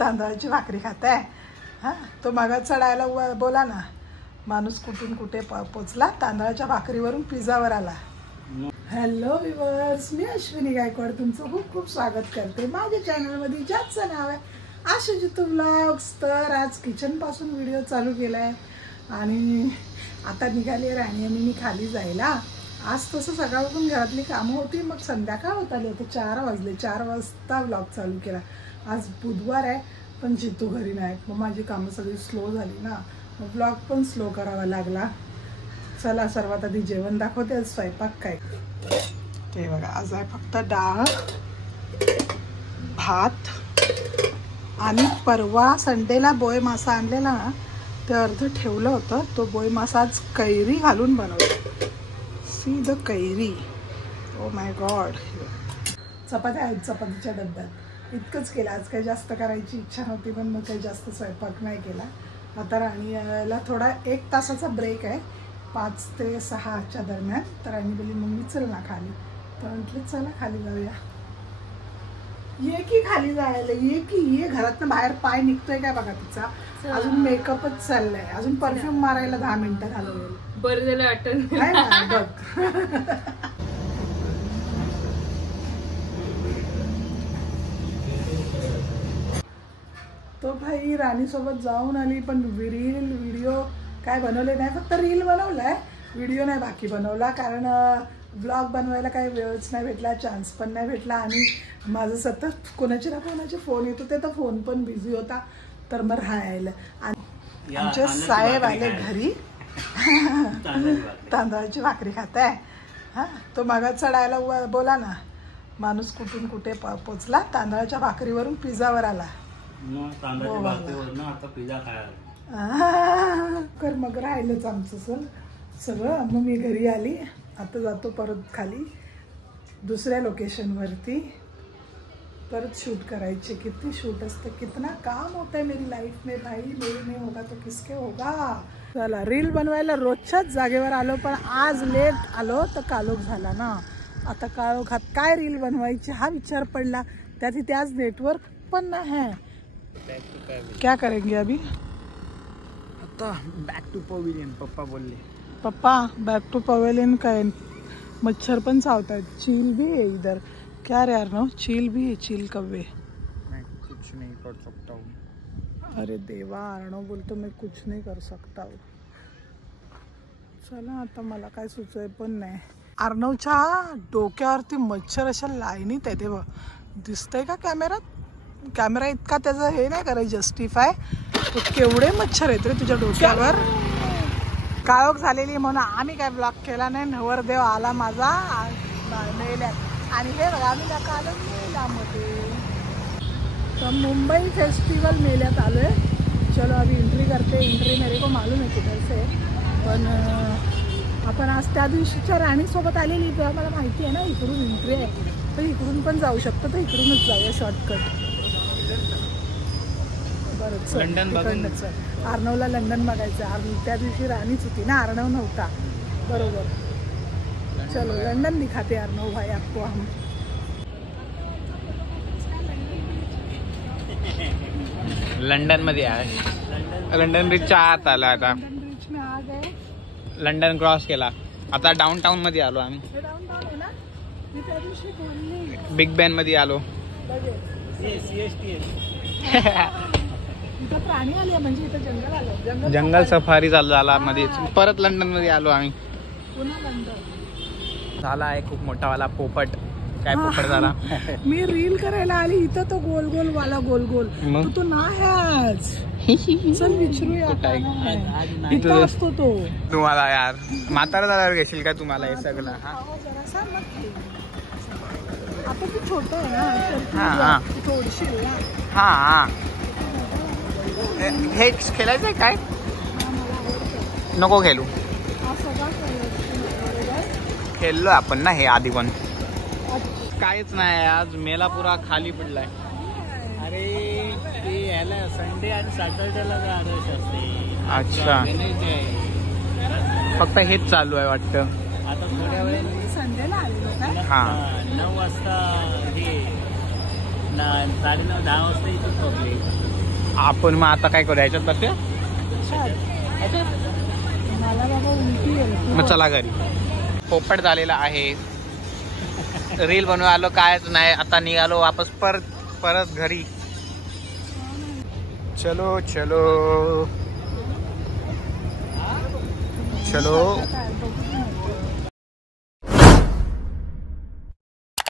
तांदळाची भाकरी खाताय? हा, तो मागाचा डायलॉग बोला ना. माणूस कुठून कुठे पोचला, तांदळाच्या भाकरीवरून पिझ्झावर आला. हॅलो व्ह्यूअर्स, मी अश्विनी गायकवाड तुमचं खूप खूप स्वागत करते माझ्या चॅनलमध्ये, ज्याचं नाव आहे आशुजितू व्लॉग्स. तर आज किचनपासून व्हिडिओ चालू केला आहे आणि आता निघाली राणी आणि मी खाली जायला. आज तसं सकाळपासून घरातली कामं होती, मग संध्याकाळ होत आली होती, 4 वाजले. 4 वाजता व्लॉग चालू केला. आज बुधवार आहे पण जितू घरी नाही, मग माझी कामं सगळी स्लो झाली ना, मग व्लॉग पण स्लो करावा लागला. चला सर्वात आधी जेवण दाखवते. स्वयंपाक काय ते बघा. आज आहे फक्त डाळ, भात आणि परवा संडेला बोय मासा आणलेला ना, ते अर्ध ठेवलं होतं. तो बोय मासा आज कैरी घालून बनवला. सी द कैरी, ओ माय गॉड. चपात्या आहेत चपातीच्या डब्यात. इतकंच केलं आज. काही जास्त करायची इच्छा नव्हती पण मग काही जास्त स्वयंपाक नाही केला. आता राणीला थोडा 1 तासाचा ब्रेक आहे, 5 ते 6च्या दरम्यान. तर राणी बोलली मम्मी चल ना खाली. तर म्हटलं चला खाली जाऊया. ये की खाली जायला, ये की ये. घरातनं बाहेर पाय निघतोय काय बघा तिचा. अजून मेकअपच चाललाय, अजून परफ्यूम मारायला 10 मिनिटं घालवलेली. बरं झालं आठवण बघ. तो भाई राणीसोबत जाऊन आली पण रील व्हिडिओ काय बनवले नाही. फक्त रील बनवलाय, व्हिडिओ नाही बाकी बनवला. कारण व्लॉग बनवायला काही वेळच नाही भेटला, चान्स पण नाही भेटला. आणि माझं सतत कोणाचे ना कोणाचे फोन येत होते, तर फोन पण बिझी होता. तर मग राहायला आणि आमचे साहेब आले घरी. तांदळाची भाकरी खाताय? हा, तो मागाचा डायलॉग बोला ना. माणूस कुठून कुठे पोचला, तांदळाच्या भाकरीवरून पिझ्झावर आला. कर मग राहिलंच आमचं सगळं. मग मी घरी आली. आता जातो परत खाली दुसऱ्या लोकेशनवरती. परत शूट करायचे. किती शूट असतं, कितना काम होता है मेरी लाईफ में भाई. मेरी नहीं होगा तो किसके होगा. चला रील बनवायला रोजच्याच जागेवर आलो, पण आज लेट आलो तर कालोख झाला ना. आता काळोखात काय रील बनवायची हा विचार पडला. त्यात इथे आज नेटवर्क पण नाही है. क्या करेंगे अभी? आता बॅक टू पवेलियन. पप्पा बोलले. पप्पा बॅक टू पवेलियन. काय मच्छर पण चावत आहेत. चील भी है इधर. क्या रे यार, नो चील भी है, चील कव्वे. मैं कुछ नहीं कर सकता हूँ. अरे देवा, अर्णव बोलतो मैं कुछ नहीं कर सकता हूँ. चला आता मला काय सुचय पण नाही. अर्णवच्या डोक्यावरती मच्छर अशा लाईनीत आहे. तेव्हा दिसतंय का कॅमेरात? कॅमेरा इतका त्याचं हे नाही करायचं जस्टिफाय. केवढे मच्छर आहेत रे तुझ्या डोक्यावर. काळोख झालेली म्हणून आम्ही काय ब्लॉक केला नाही. नवरदेव आला माझा मेल्यात. आणि हे बघा आम्ही आलो मेल्यामध्ये. तर मुंबई फेस्टिवल मेल्यात आलो आहे. चलो अभी एंट्री करते. एंट्री मेरे को मालूम आहे किधर से. पण आपण आज त्या दिवशीच्या राणीसोबत आलेली, तेव्हा मला माहिती आहे ना इकडून एंट्री आहे, तर इकडून पण जाऊ शकतो. तर इकडूनच जाऊया शॉर्टकट. बरं चल. अर्णवला लंडन बघायचं. त्या दिवशी राणीच होती ना, अर्णव नव्हता. बरोबर. चलो लंडन दिखाते अर्णव भाई आपको हम. लंडन मध्ये आहे. लंडन ब्रिजच्या आत आला. आता लंडन ब्रिज में आ गए. लंडन क्रॉस केला. आता डाऊन मध्ये आलो आम्ही. हे डाऊनटाउन आहे ना. मी त्या दिवशी बोलली. बिग बॅन मध्ये आलो. इथं प्राणी आले म्हणजे इथं जंगल आलं. जंगल सफारी चालू झाला मध्येच. परत लंडन मध्ये आलो आम्ही. पुन्हा लंडन झाला आहे खूप मोठा वाला पोपट. काय पोपट झाला. मी रील करायला आली, इथं तो गोल गोल वाला गोल गोल. तो नाही आज. चल विचारूया. इथं असतो तो. तुम्हाला यार म्हातारा झाल्यावर घेशील का तुम्हाला हे सगळं? आता तू छोट आहे ना. हा थोडीशी हा. हे खेळायचंय काय? नको खेळू. खेळलो आपण ना हे आधी पण. काहीच नाही. आज मेला पुरा खाली पडलाय. अरे ते याला संडे आणि सॅटर्डेला आदेश असते. अच्छा, फक्त हेच चालू आहे वाटतं. आता थोड्या वेळेला संडेला आलेलो काय? हा 9 वाजता हे 9:30 10 वाजता येते पब्लिक. आपण मग आता काय करू याच्यात बसूया? मला बाबा उलटी येईल. मग चला घरी. पोपट झालेला आहे. रील बनवून आलो कायच नाही. आता निघालो वापस परत घरी. चलो चलो चलो.